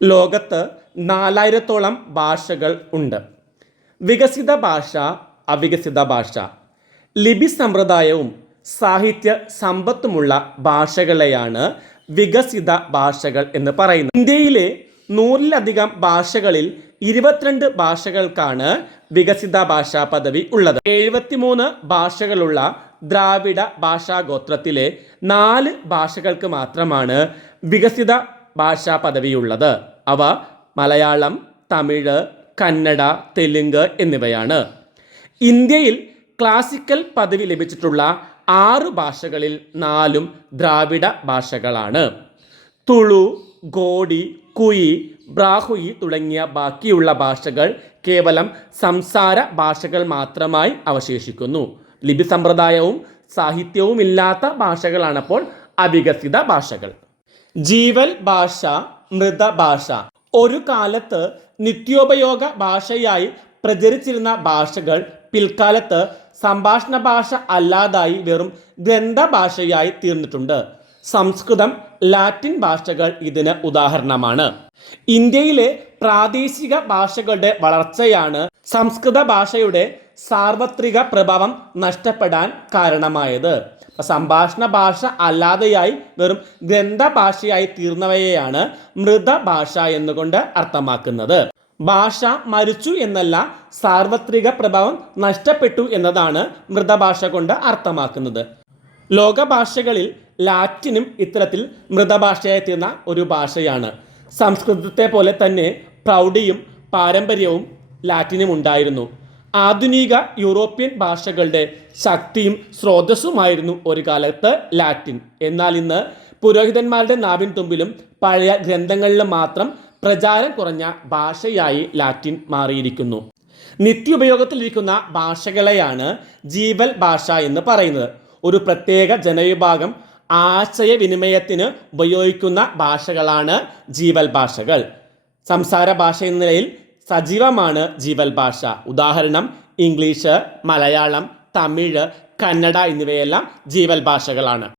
ലോകത്ത് 4000-ഓളം ഭാഷകൾ ഉണ്ട്. വികസിത ഭാഷ, അവികസിത ഭാഷ, ലിപി സമ്പ്രദായവും സാഹിത്യ സമ്പത്തുമുള്ള ഭാഷകളെയാണ് വികസിത ഭാഷകൾ എന്ന് പറയുന്നത്. ഇന്ത്യയിലെ 100-ലധികം ഭാഷകളിൽ 22 ഭാഷകൾക്കാണ് വികസിത ഭാഷാ പദവി ഉള്ളത്. 73 ഭാഷകളുള്ള ദ്രാവിഡ ഭാഷാഗോത്രത്തിലെ 4 ഭാഷകൾക്ക് മാത്രമാണ് വികസിത ഭാഷാ പദവിയുള്ളത്. അവ മലയാളം, തമിഴ്, കന്നഡ, തെലുങ്ക് എന്നിവയാണ്. ഇന്ത്യയിൽ ക്ലാസിക്കൽ പദവി ലഭിച്ചിട്ടുള്ള 6 ഭാഷകളിൽ 4 ദ്രാവിഡ ഭാഷകളാണ്. തുളു, ഗോഡി, കുയി, ബ്രാഹുയി തുടങ്ങിയ ബാക്കിയുള്ള ഭാഷകൾ കേവലം സംസാര ഭാഷകൾ മാത്രമായി അവശേഷിക്കുന്നു. ലിപി സമ്പ്രദായവും സാഹിത്യവും ഇല്ലാത്ത ഭാഷകളാണപ്പോൾ അവികസിത ഭാഷകൾ. ജീവൽ ഭാഷ, മൃതഭാഷ. ഒരു കാലത്ത് നിത്യോപയോഗ ഭാഷയായി പ്രചരിച്ചിരുന്ന ഭാഷകൾ പിൽക്കാലത്ത് സംഭാഷണ ഭാഷ അല്ലാതായി വെറും ഗ്രന്ഥഭാഷയായി തീർന്നിട്ടുണ്ട്. സംസ്കൃതം, ലാറ്റിൻ ഭാഷകൾ ഇതിന് ഉദാഹരണമാണ്. ഇന്ത്യയിലെ പ്രാദേശിക ഭാഷകളുടെ വളർച്ചയാണ് സംസ്കൃത ഭാഷയുടെ സാർവത്രിക പ്രഭാവം നഷ്ടപ്പെടാൻ കാരണമായത്. സംഭാഷണ ഭാഷ അല്ലാതെയായി വെറും ഗ്രന്ഥഭാഷയായി തീർന്നവയെയാണ് മൃതഭാഷ എന്നുകൊണ്ട് അർത്ഥമാക്കുന്നത്. ഭാഷ മരിച്ചു എന്നല്ല, സാർവത്രിക പ്രഭാവം നഷ്ടപ്പെട്ടു എന്നതാണ് മൃതഭാഷ കൊണ്ട് അർത്ഥമാക്കുന്നത്. ലോകഭാഷകളിൽ ലാറ്റിനും ഇത്തരത്തിൽ മൃതഭാഷയായി തീർന്ന ഒരു ഭാഷയാണ്. സംസ്കൃതത്തെ പോലെ തന്നെ പ്രൗഢിയും പാരമ്പര്യവും ലാറ്റിനും ഉണ്ടായിരുന്നു. ആധുനിക യൂറോപ്യൻ ഭാഷകളുടെ ശക്തിയും സ്രോതസ്സുമായിരുന്നു ഒരു കാലത്ത് ലാറ്റിൻ. എന്നാൽ ഇന്ന് പുരോഹിതന്മാരുടെ നാവിൻ തുമ്പിലും പഴയ ഗ്രന്ഥങ്ങളിലും മാത്രം പ്രചാരം കുറഞ്ഞ ഭാഷയായി ലാറ്റിൻ മാറിയിരിക്കുന്നു. നിത്യോപയോഗത്തിലിരിക്കുന്ന ഭാഷകളെയാണ് ജീവൽ ഭാഷ എന്ന് പറയുന്നത്. ഒരു പ്രത്യേക ജനവിഭാഗം ആശയവിനിമയത്തിന് ഉപയോഗിക്കുന്ന ഭാഷകളാണ് ജീവൽ ഭാഷകൾ. സംസാര ഭാഷ എന്ന നിലയിൽ സജീവമാണ് ജീവൽ ഭാഷ. ഉദാഹരണം ഇംഗ്ലീഷ്, മലയാളം, തമിഴ്, കന്നഡ എന്നിവയെല്ലാം ജീവൽ ഭാഷകളാണ്.